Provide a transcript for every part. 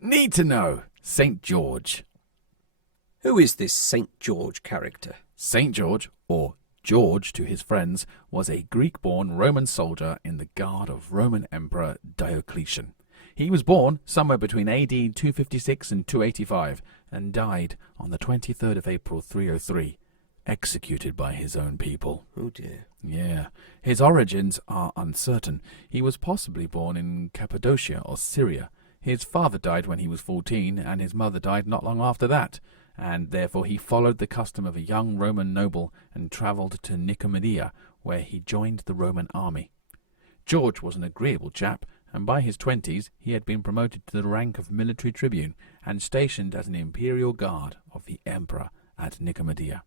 Need to know. St. George. Who is this St. George character? St. George, or George to his friends, was a Greek-born Roman soldier in the guard of Roman Emperor Diocletian. He was born somewhere between AD 256 and 285 and died on the 23rd of April 303, executed by his own people. Oh dear. Yeah. His origins are uncertain. He was possibly born in Cappadocia or Syria. His father died when he was 14, and his mother died not long after that, and therefore he followed the custom of a young Roman noble and travelled to Nicomedia, where he joined the Roman army. George was an agreeable chap, and by his 20s he had been promoted to the rank of military tribune and stationed as an imperial guard of the emperor at Nicomedia.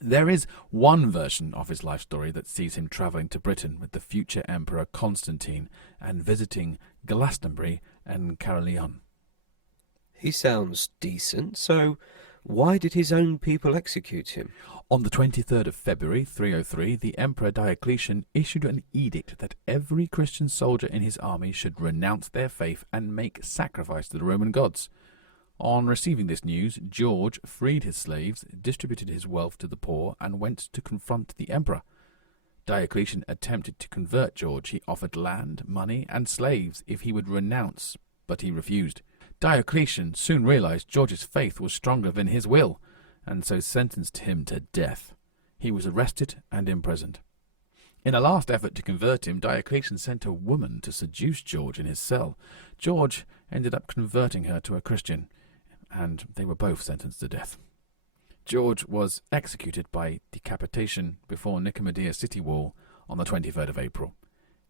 There is one version of his life story that sees him travelling to Britain with the future Emperor Constantine and visiting Glastonbury and Caerleon. He sounds decent, so why did his own people execute him? On the 23rd of February 303, the Emperor Diocletian issued an edict that every Christian soldier in his army should renounce their faith and make sacrifice to the Roman gods. On receiving this news, George freed his slaves, distributed his wealth to the poor, and went to confront the emperor. Diocletian attempted to convert George. He offered land, money, and slaves if he would renounce, but he refused. Diocletian soon realized George's faith was stronger than his will, and so sentenced him to death. He was arrested and imprisoned. In a last effort to convert him, Diocletian sent a woman to seduce George in his cell. George ended up converting her to a Christian, and they were both sentenced to death. George was executed by decapitation before Nicomedia city wall on the 23rd of April.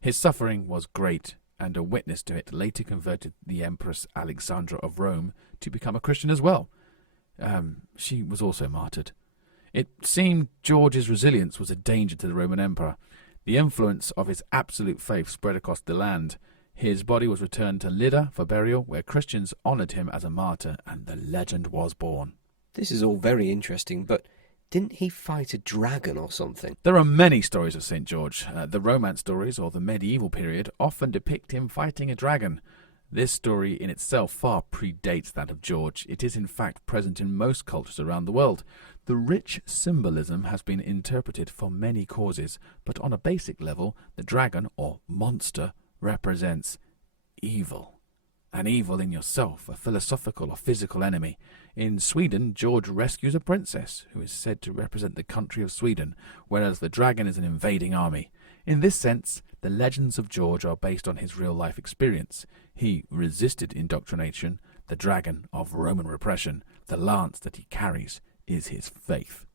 His suffering was great, and a witness to it later converted the Empress Alexandra of Rome to become a Christian as well. She was also martyred. It seemed George's resilience was a danger to the Roman Emperor. The influence of his absolute faith spread across the land. His body was returned to Lydda for burial, where Christians honoured him as a martyr, and the legend was born. This is all very interesting, but didn't he fight a dragon or something? There are many stories of St. George. The Romance stories, or the medieval period, often depict him fighting a dragon. This story in itself far predates that of George. It is in fact present in most cultures around the world. The rich symbolism has been interpreted for many causes, but on a basic level, the dragon, or monster, represents evil. An evil in yourself, a philosophical or physical enemy. In Sweden, George rescues a princess, who is said to represent the country of Sweden, whereas the dragon is an invading army. In this sense, the legends of George are based on his real-life experience. He resisted indoctrination, the dragon of Roman repression, the lance that he carries is his faith.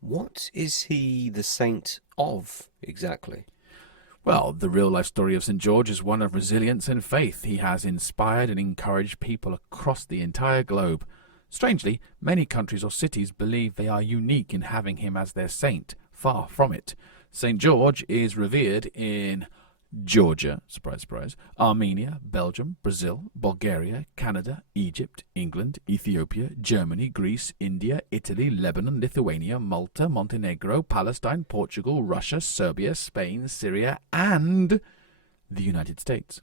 What is he the saint of, exactly? Well, the real-life story of St. George is one of resilience and faith. He has inspired and encouraged people across the entire globe. Strangely, many countries or cities believe they are unique in having him as their saint. Far from it. St. George is revered in Georgia, surprise, surprise, Armenia, Belgium, Brazil, Bulgaria, Canada, Egypt, England, Ethiopia, Germany, Greece, India, Italy, Lebanon, Lithuania, Malta, Montenegro, Palestine, Portugal, Russia, Serbia, Spain, Syria, and the United States,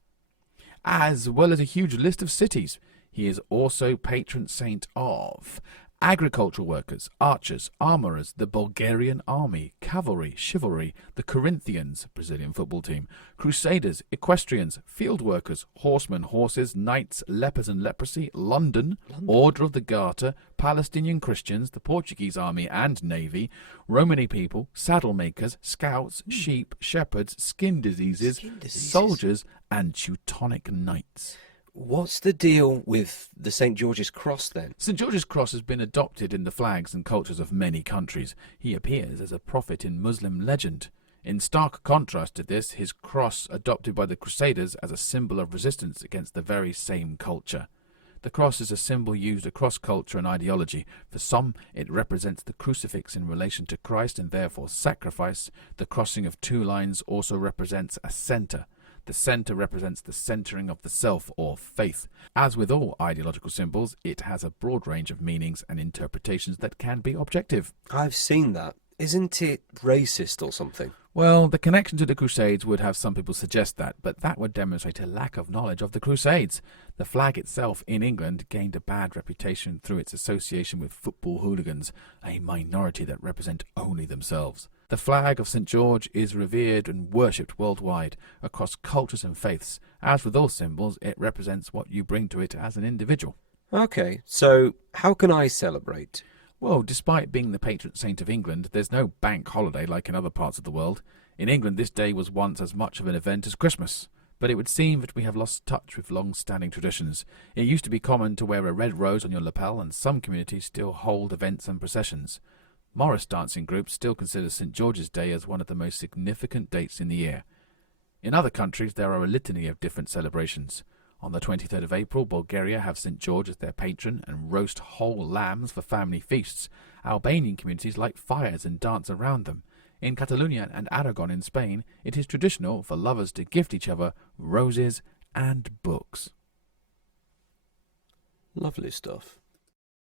as well as a huge list of cities. He is also patron saint of agricultural workers, archers, armourers, the Bulgarian army, cavalry, chivalry, the Corinthians, Brazilian football team, crusaders, equestrians, field workers, horsemen, horses, knights, lepers and leprosy, London, Order of the Garter, Palestinian Christians, the Portuguese army and navy, Romany people, saddle makers, scouts, sheep, shepherds, skin diseases, soldiers, and Teutonic knights. What's the deal with the St. George's Cross, then? St. George's Cross has been adopted in the flags and cultures of many countries. He appears as a prophet in Muslim legend. In stark contrast to this, his cross adopted by the Crusaders as a symbol of resistance against the very same culture. The cross is a symbol used across culture and ideology. For some, it represents the crucifix in relation to Christ and therefore sacrifice. The crossing of two lines also represents a centre. The centre represents the centering of the self or faith. As with all ideological symbols, it has a broad range of meanings and interpretations that can be objective. I've seen that. Isn't it racist or something? Well, the connection to the Crusades would have some people suggest that, but that would demonstrate a lack of knowledge of the Crusades. The flag itself in England gained a bad reputation through its association with football hooligans, a minority that represent only themselves. The flag of St. George is revered and worshipped worldwide, across cultures and faiths. As with all symbols, it represents what you bring to it as an individual. Okay, so how can I celebrate? Well, despite being the patron saint of England, there's no bank holiday like in other parts of the world. In England, this day was once as much of an event as Christmas. But it would seem that we have lost touch with long-standing traditions. It used to be common to wear a red rose on your lapel, and some communities still hold events and processions. Morris dancing groups still consider St. George's Day as one of the most significant dates in the year. In other countries, there are a litany of different celebrations. On the 23rd of April, Bulgaria have St. George as their patron and roast whole lambs for family feasts. Albanian communities light fires and dance around them. In Catalonia and Aragon in Spain, it is traditional for lovers to gift each other roses and books. Lovely stuff.